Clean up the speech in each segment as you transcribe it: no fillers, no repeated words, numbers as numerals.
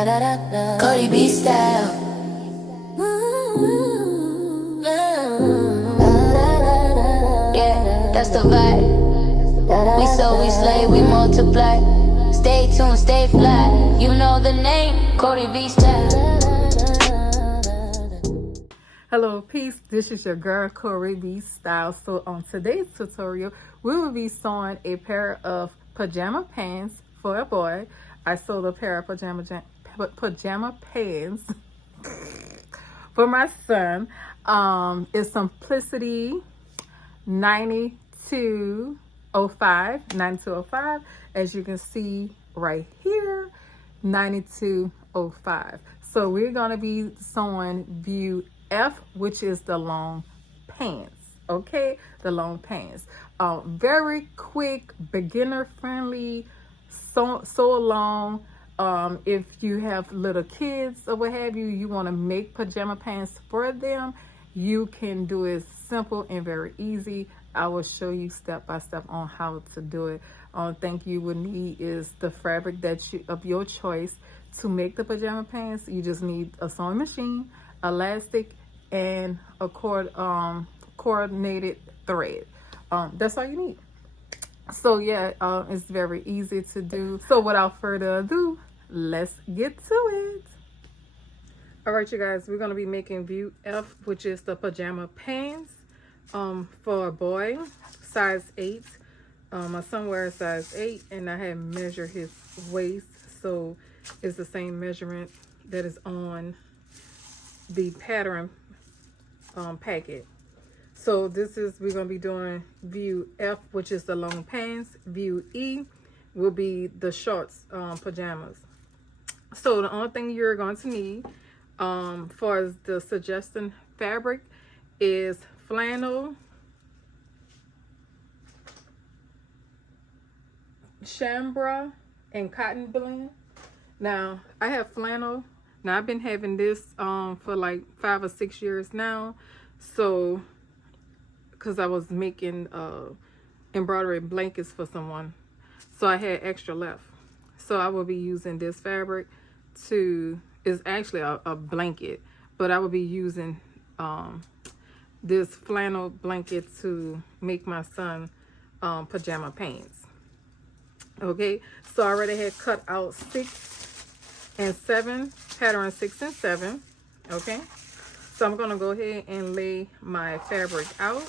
Cori B style. Yeah, that's the vibe. We slay, we multiply. Stay tuned, stay fly. You know the name, Cori B style. Hello, peace. This is your girl, Cori B Style. So on today's tutorial, we will be sewing a pair of pajama pants for a boy. I sewed a pair of pajama pants for my son. It's Simplicity 9205. As you can see right here, 9205. So we're going to be sewing view F, which is the long pants. Okay, the long pants. Very quick, beginner friendly, so along. If you have little kids or what have you, you want to make pajama pants for them, you can do it simple and very easy. I will show you step by step on how to do it. Thing you would need is the fabric of your choice to make the pajama pants. You just need a sewing machine, elastic, and a coordinated thread. That's all you need. So yeah, it's very easy to do. So without further ado, let's get to it. All right, you guys, we're going to be making view F, which is the pajama pants for a boy, size 8. My son wears size 8, and I had measured his waist, so it's the same measurement that is on the pattern packet. So we're going to be doing view F, which is the long pants. View E will be the shorts pajamas. So the only thing you're going to need for the suggested fabric is flannel, chambra, and cotton blend. Now I have flannel. Now I've been having this for like 5 or 6 years now. So because I was making embroidery blankets for someone, so I had extra left. So I will be using this fabric it's actually a blanket, but I will be using this flannel blanket to make my son pajama pants. Okay, so I already had cut out 6 and 7, pattern 6 and 7. Okay, so I'm gonna go ahead and lay my fabric out.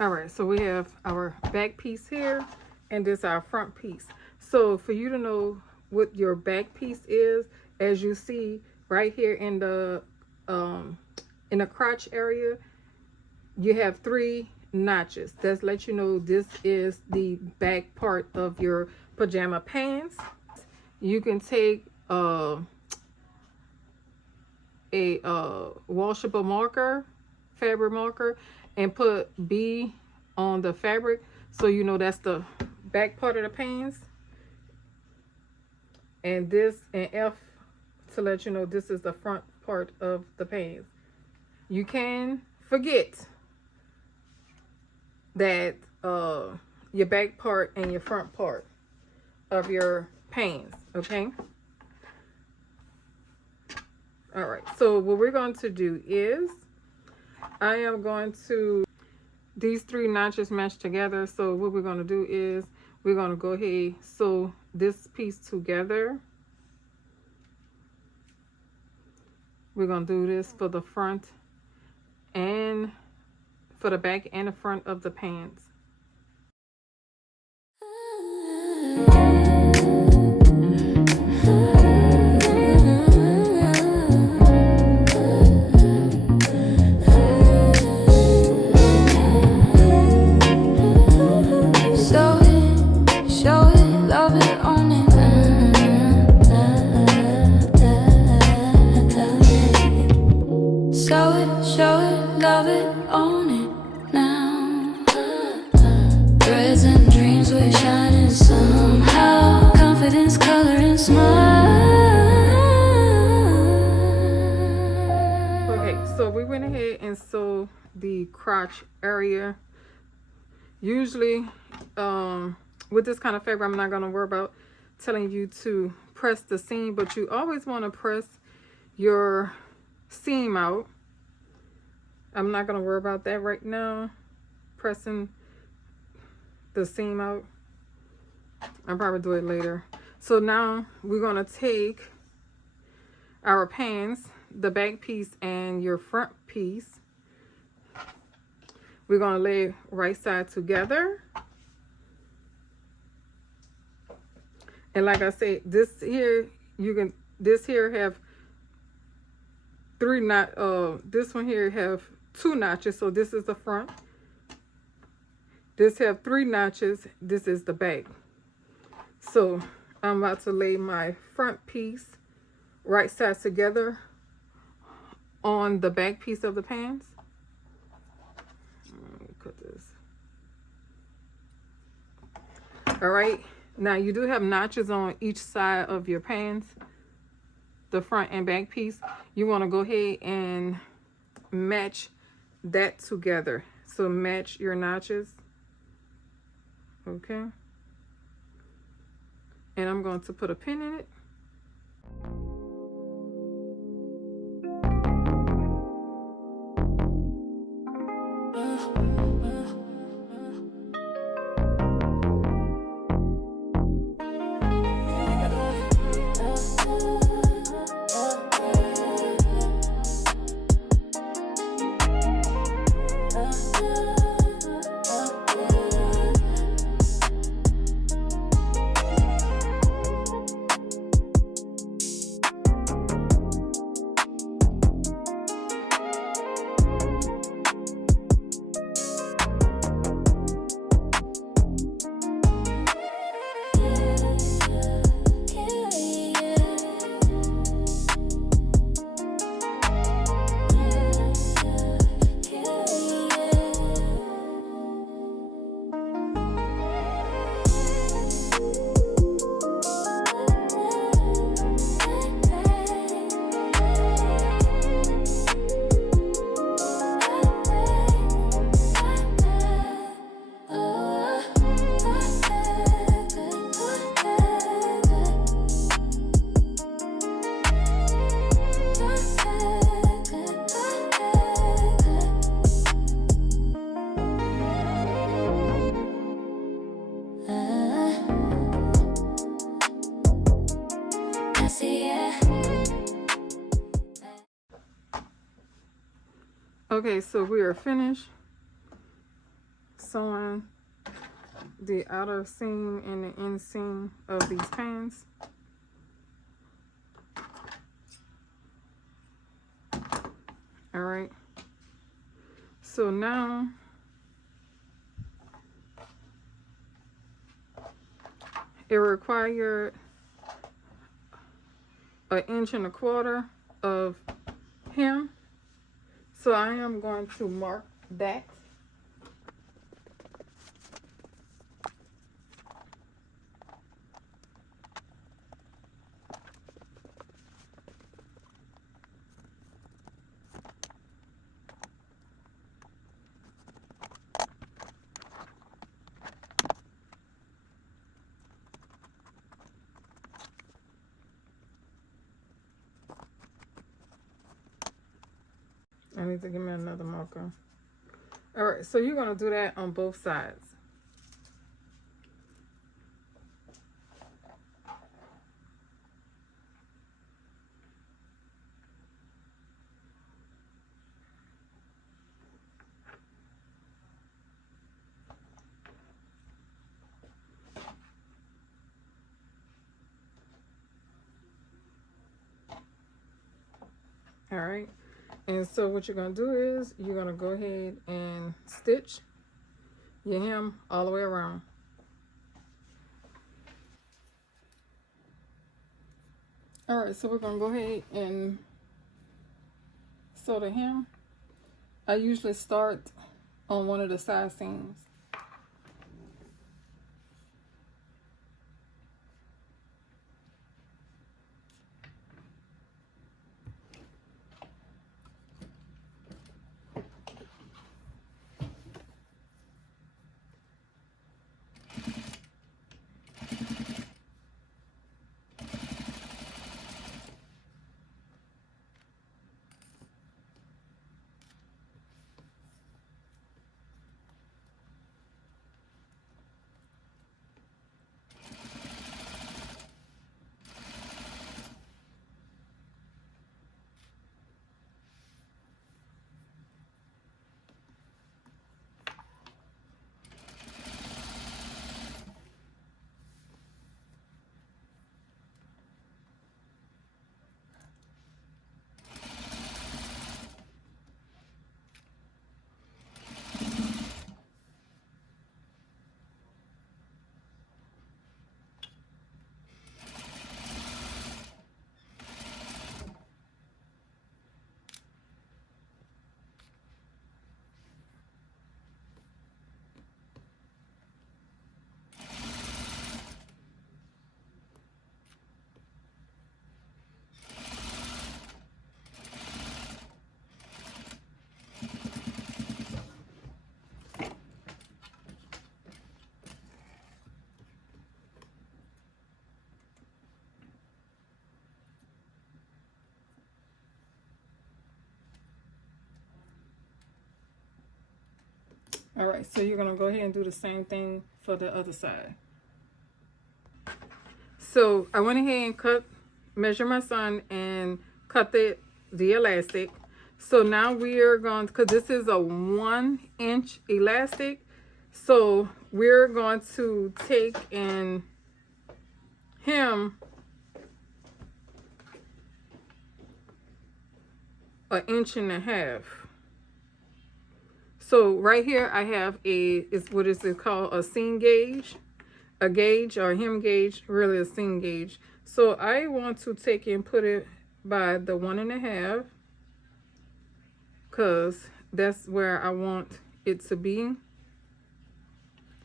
All right, so we have our back piece here, and this our front piece. So for you to know what your back piece is, as you see right here in the crotch area, you have 3 notches. That's let you know this is the back part of your pajama pants. You can take a washable marker, fabric marker, and put B on the fabric, so you know that's the back part of the pants, and this and F to let you know this is the front part of the pants. You can forget that your back part and your front part of your pants, okay? All right, so what we're going to do is I am going to, these 3 notches match together. So what we're going to do is we're going to go ahead, sew this piece together. We're going to do this for the front and for the back and the front of the pants. The crotch area. Usually with this kind of fabric, I'm not going to worry about telling you to press the seam, but you always want to press your seam out. I'm not going to worry about that right now, pressing the seam out. I'll probably do it later. So now we're going to take our pants, the back piece and your front piece. We're going to lay right side together. And like I said, this here, this here have 3 this one here have 2 notches. So this is the front. This have 3 notches. This is the back. So I'm about to lay my front piece right side together on the back piece of the pants. Cut this. All right, now you do have notches on each side of your pants, the front and back piece. You want to go ahead and match that together. So match your notches. Okay, and I'm going to put a pin in it. Okay, so we are finished sewing the outer seam and the inseam of these pants. All right, so now it required 1.25 inches of hem. So I am going to mark that. need to give me another marker. All right, so you're going to do that on both sides. All right, and so what you're going to do is you're going to go ahead and stitch your hem all the way around. All right, so we're going to go ahead and sew the hem. I usually start on one of the side seams. All right, so you're going to go ahead and do the same thing for the other side. So I went ahead and measure my son and cut the elastic. So now we are going, because this is a 1-inch elastic, so we're going to take and hem 1.5 inches. So right here I have what is it called, a seam gauge, a gauge or hem gauge, really a seam gauge. So I want to take and put it by the 1.5, because that's where I want it to be.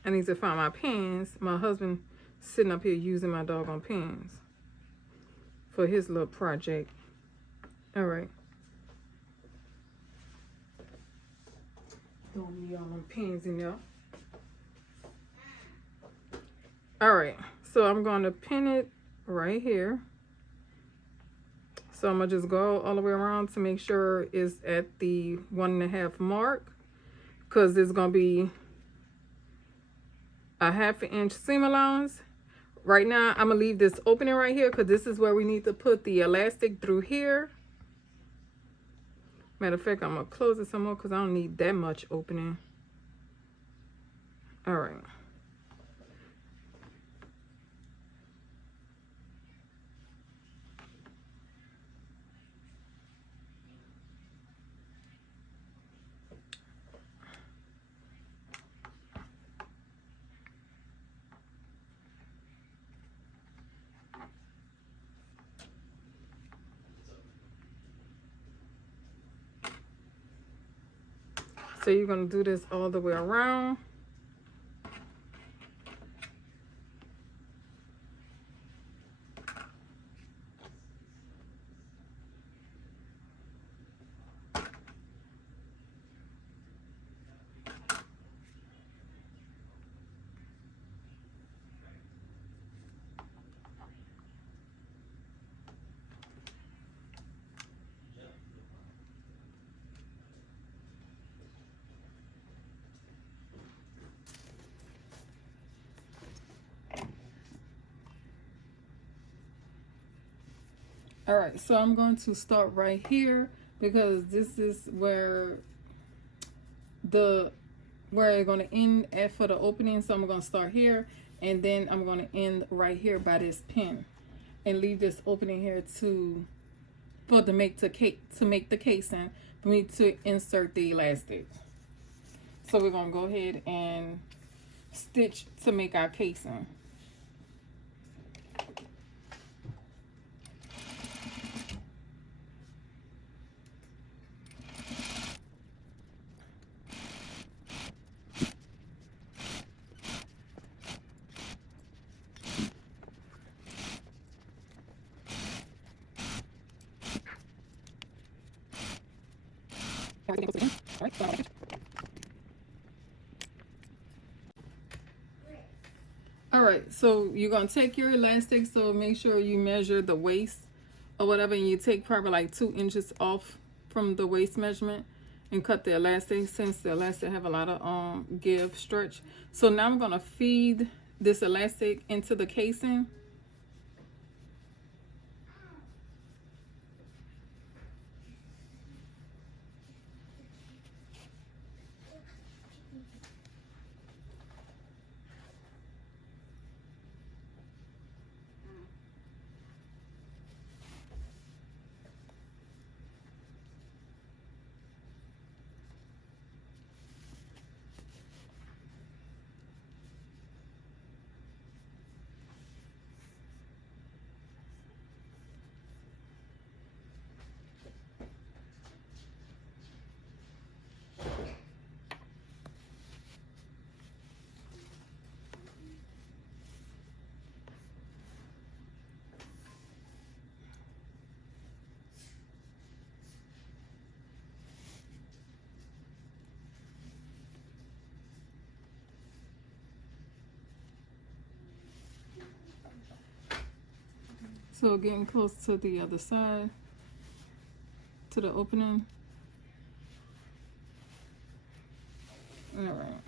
I need to find my pins. My husband sitting up here using my doggone pins for his little project. All right. Don't need all them pins in there. All right, so I'm going to pin it right here. So I'm gonna just go all the way around to make sure it's at the 1.5 mark, because there's gonna be a 1/2 inch seam allowance. Right now I'm gonna leave this opening right here, because this is where we need to put the elastic through here. Matter of fact, I'm gonna close it some more because I don't need that much opening. All right. So you're gonna do this all the way around. All right, so I'm going to start right here because this is where you're going to end at for the opening. So I'm going to start here, and then I'm going to end right here by this pin, and leave this opening here to make the casing for me to insert the elastic. So we're going to go ahead and stitch to make our casing. All right, so you're gonna take your elastic, so make sure you measure the waist or whatever, and you take probably like 2 inches off from the waist measurement and cut the elastic, since the elastic have a lot of give stretch. So now I'm gonna feed this elastic into the casing. So getting close to the other side, to the opening. All right.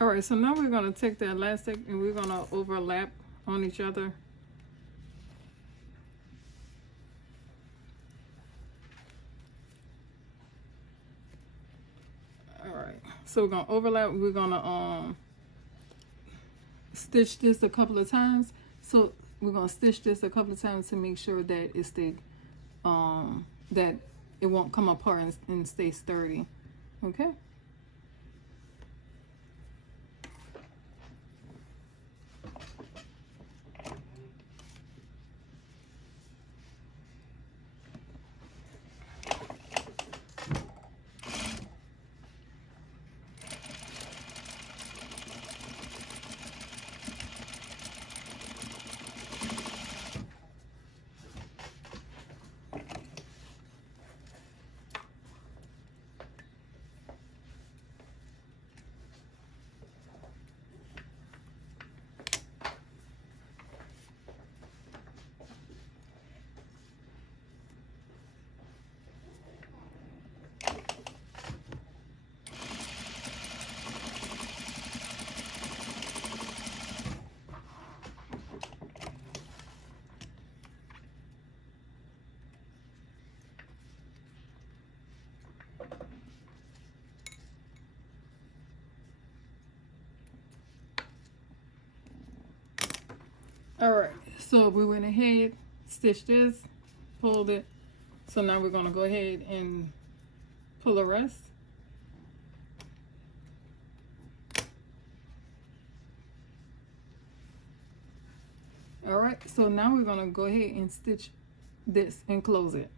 All right, so now we're going to take the elastic and we're going to overlap on each other. All right, so we're going to overlap. We're going to stitch this a couple of times. So we're going to stitch this a couple of times to make sure that it's that it won't come apart and stay sturdy. Okay. All right, so we went ahead, stitched this, pulled it. So now we're gonna go ahead and pull the rest. All right, so now we're gonna go ahead and stitch this and close it.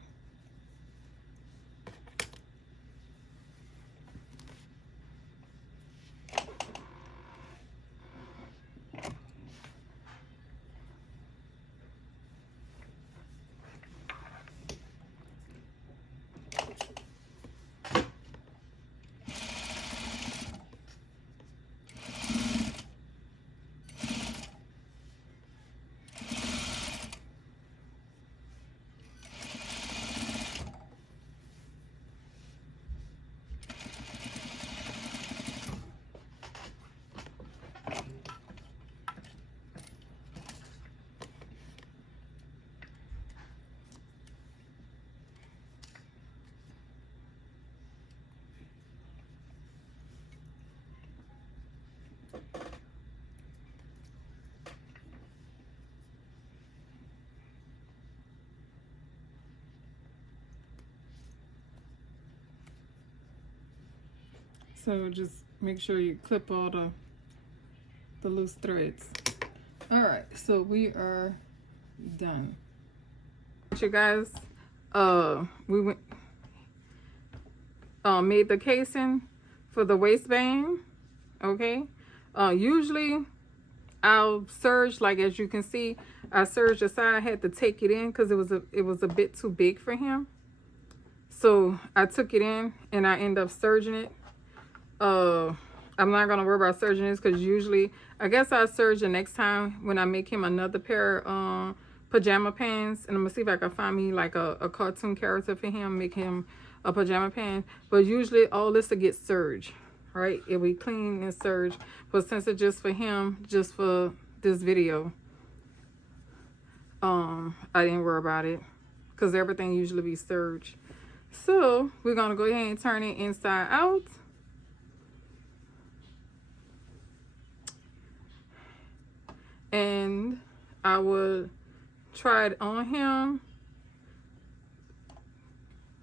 So just make sure you clip all the loose threads. All right, so we are done. You guys, we went made the casing for the waistband. Okay, usually I'll serge, like as you can see, I serged the side. I had to take it in because it was a bit too big for him. So I took it in and I end up serging it. I'm not gonna worry about serging this because usually I guess I'll serge the next time when I make him another pair of pajama pants. And I'm gonna see if I can find me like a cartoon character for him, make him a pajama pants. But usually all this will get serged, right? It'll be clean and serged. But since it's just for him, just for this video, I didn't worry about it because everything usually be serged. So we're gonna go ahead and turn it inside out. And I will try it on him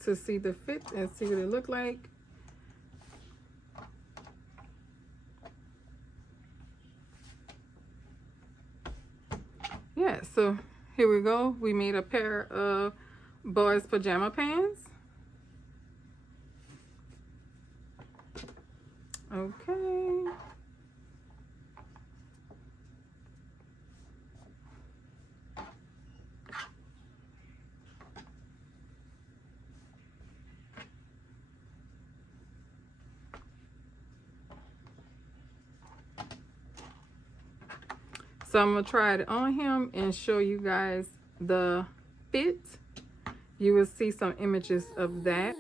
to see the fit and see what it look like. Yeah, so here we go. We made a pair of boys' pajama pants. Okay. So I'm gonna try it on him and show you guys the fit. You will see some images of that.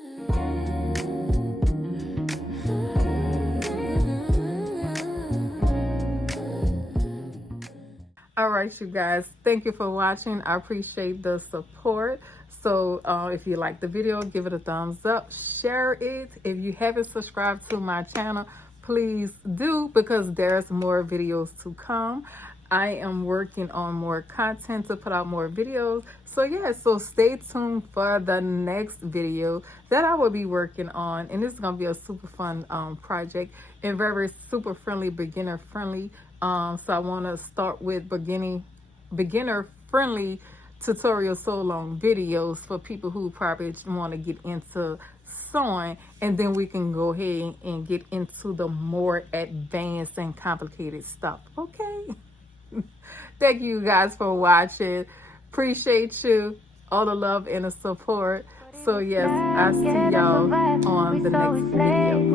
All right, you guys, thank you for watching. I appreciate the support. So if you like the video, give it a thumbs up, share it. If you haven't subscribed to my channel, please do, because there's more videos to come. I am working on more content to put out more videos. So yeah, so stay tuned for the next video that I will be working on. And this is gonna be a super fun project and very super friendly, beginner friendly. So I wanna start with beginner friendly tutorial sew along videos for people who probably wanna get into sewing, and then we can go ahead and get into the more advanced and complicated stuff, okay? Thank you guys for watching. Appreciate you, all the love and the support. So yes, I'll see y'all on the next video.